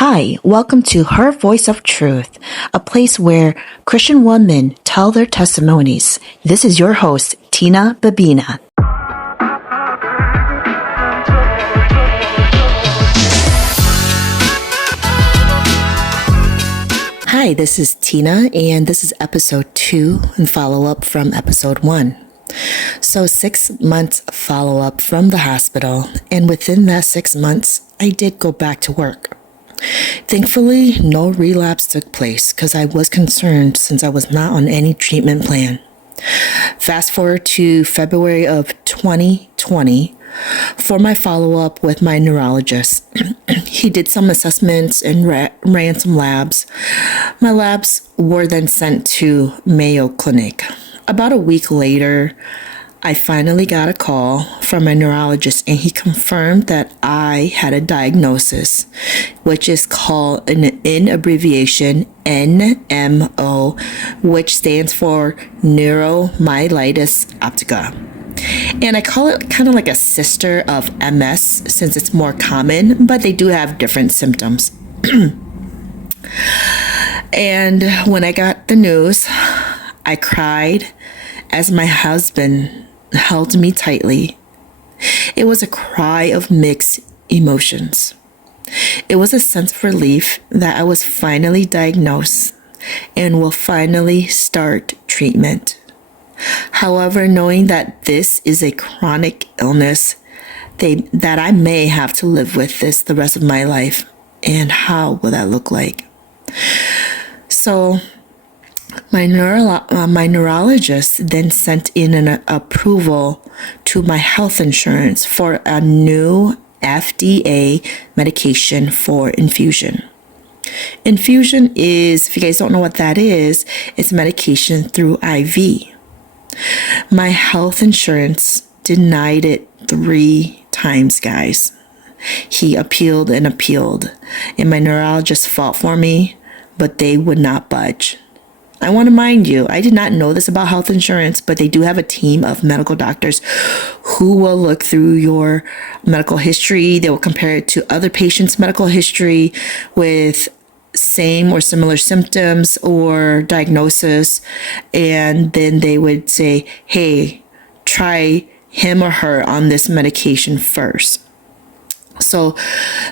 Hi, welcome to Her Voice of Truth, a place where Christian women tell their testimonies. This is your host, Tina Babina. Hi, this is Tina, and this is episode 2 and follow-up from episode 1. So 6 months follow-up from the hospital, and within that 6 months, I did go back to work. Thankfully, no relapse took place because I was concerned since I was not on any treatment plan. Fast forward to February of 2020 for my follow-up with my neurologist. He did some assessments and ran some labs. My labs were then sent to Mayo Clinic. About a week later, I finally got a call from my neurologist, and he confirmed that I had a diagnosis, which is called in abbreviation NMO, which stands for neuromyelitis optica. And I call it kind of like a sister of MS since it's more common, but they do have different symptoms. And when I got the news, I cried as my husband held me tightly. It was a cry of mixed emotions. It was a sense of relief that I was finally diagnosed and will finally start treatment. However, knowing that this is a chronic illness, that I may have to live with this the rest of my life, and how will that look like? So my neurologist then sent in an approval to my health insurance for a new FDA medication for infusion. Infusion is, if you guys don't know what that is, it's medication through IV. My health insurance denied it 3 times, guys. He appealed and appealed, and my neurologist fought for me, but they would not budge. I want to mind you, I did not know this about health insurance, but they do have a team of medical doctors who will look through your medical history. They will compare it to other patients' medical history with same or similar symptoms or diagnosis. And then they would say, hey, try him or her on this medication first. So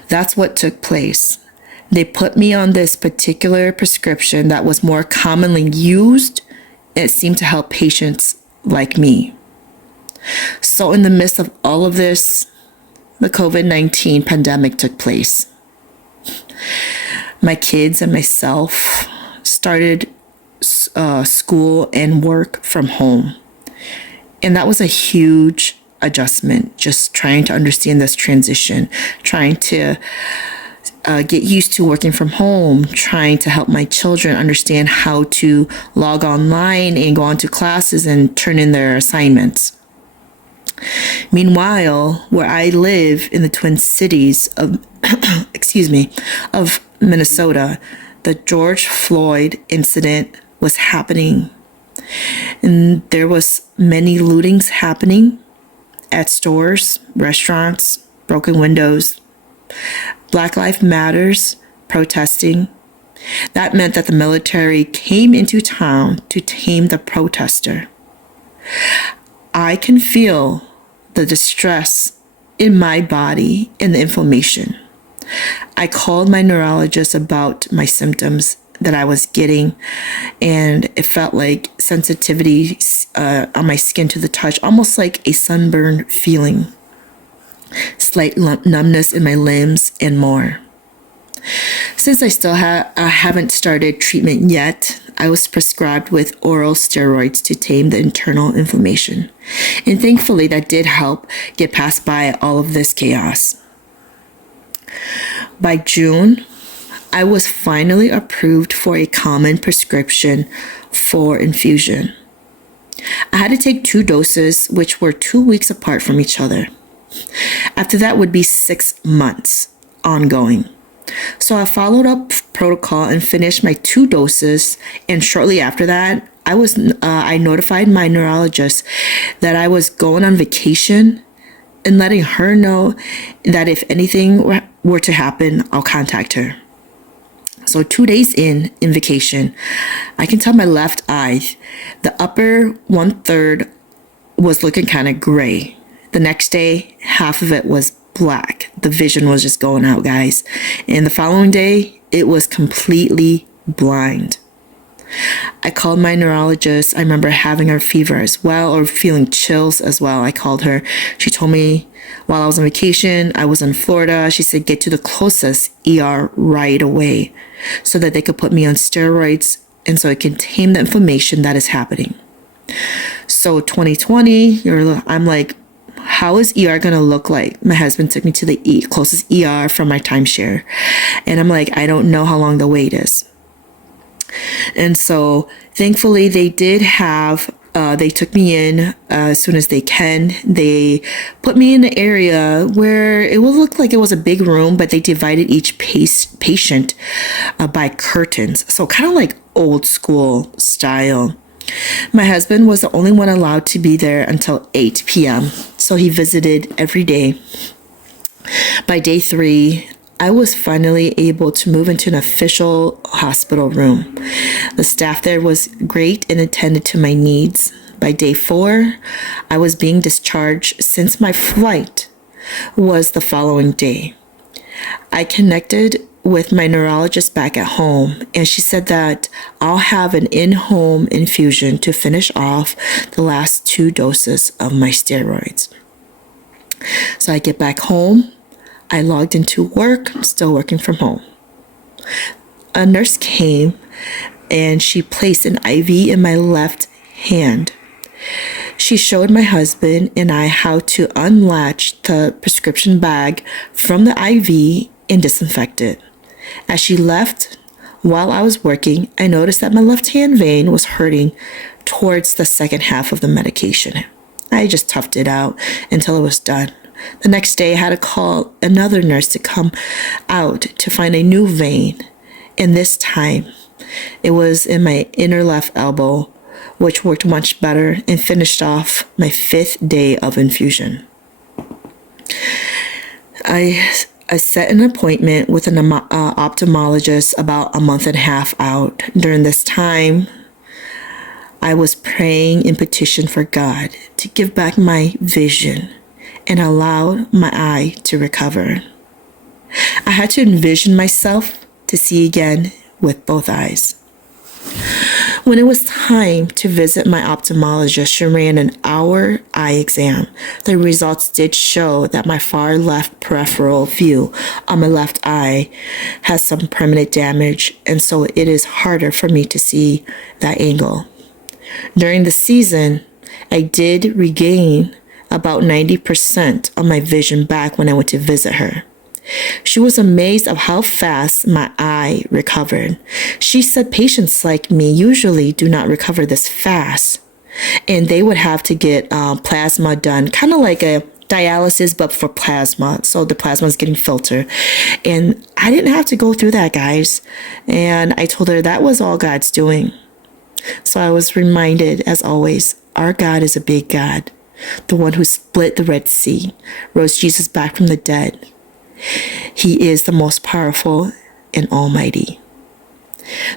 that's what took place. They put me on this particular prescription that was more commonly used, and it seemed to help patients like me. So in the midst of all of this, the COVID-19 pandemic took place. My kids and myself started school and work from home. And that was a huge adjustment, just trying to understand this transition, trying to get used to working from home, trying to help my children understand how to log online and go on to classes and turn in their assignments. Meanwhile, where I live in the Twin Cities of, of Minnesota, the George Floyd incident was happening. And there was many lootings happening at stores, restaurants, broken windows, Black Lives Matters protesting. That meant that the military came into town to tame the protester. I can feel the distress in my body and the inflammation. I called my neurologist about my symptoms that I was getting, and it felt like sensitivity on my skin to the touch, almost like a sunburn feeling. Slight numbness in my limbs, and more. Since I still haven't started treatment yet, I was prescribed with oral steroids to tame the internal inflammation. And thankfully, that did help get past by all of this chaos. By June, I was finally approved for a common prescription for infusion. I had to take 2 doses, which were 2 weeks apart from each other. After that would be 6 months ongoing. So I followed up protocol and finished my 2 doses. And shortly after that, I notified my neurologist that I was going on vacation and letting her know that if anything were to happen, I'll contact her. So 2 days in vacation, I can tell my left eye, the upper 1/3 was looking kind of gray. The next day, half of it was black. The vision was just going out, guys. And the following day, it was completely blind. I called my neurologist. I remember having a fever as well, or feeling chills as well. I called her. She told me while I was on vacation, I was in Florida. She said, get to the closest ER right away so that they could put me on steroids and so it can tame the inflammation that is happening. So 2020, I'm like, how is ER going to look like? My husband took me to the closest ER from my timeshare. And I'm like, I don't know how long the wait is. And so thankfully they did have, they took me in as soon as they can. They put me in an area where it would look like it was a big room, but they divided each patient by curtains. So kind of like old school style. My husband was the only one allowed to be there until 8 p.m. So he visited every day. By day 3, I was finally able to move into an official hospital room. The staff there was great and attended to my needs. By day 4, I was being discharged since my flight was the following day. I connected with my neurologist back at home, and she said that I'll have an in-home infusion to finish off the last 2 doses of my steroids. So I get back home. I logged into work, still working from home. A nurse came and she placed an IV in my left hand. She showed my husband and I how to unlatch the prescription bag from the IV and disinfect it. As she left, while I was working, I noticed that my left hand vein was hurting towards the second half of the medication. I just toughed it out until it was done. The next day, I had to call another nurse to come out to find a new vein. And this time, it was in my inner left elbow, which worked much better and finished off my 5th day of infusion. I set an appointment with an ophthalmologist about a month and a half out. During this time, I was praying and petitioning for God to give back my vision and allow my eye to recover. I had to envision myself to see again with both eyes. When it was time to visit my ophthalmologist, she ran an hour eye exam. The results did show that my far left peripheral view on my left eye has some permanent damage, and so it is harder for me to see that angle. During the season, I did regain about 90% of my vision back when I went to visit her. She was amazed of how fast my eye recovered. She said patients like me usually do not recover this fast, and they would have to get plasma done, kind of like a dialysis, but for plasma. So the plasma is getting filtered. And I didn't have to go through that, guys. And I told her that was all God's doing. So I was reminded, as always, our God is a big God. The one who split the Red Sea, rose Jesus back from the dead. He is the most powerful and almighty.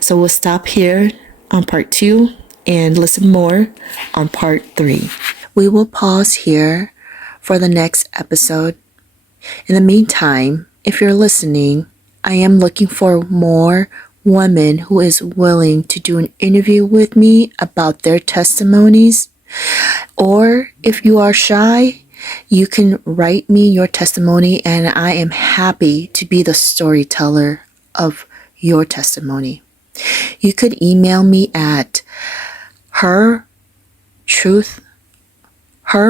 So we'll stop here on part 2 and listen more on part 3. We will pause here for the next episode. In the meantime, if you're listening, I am looking for more women who is willing to do an interview with me about their testimonies. Or if you are shy, you can write me your testimony, and I am happy to be the storyteller of your testimony. You could email me at her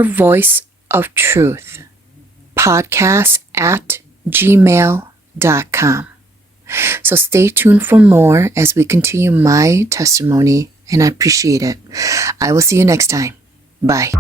voice of truth podcast@gmail.com. So stay tuned for more as we continue my testimony, and I appreciate it. I will see you next time. Bye.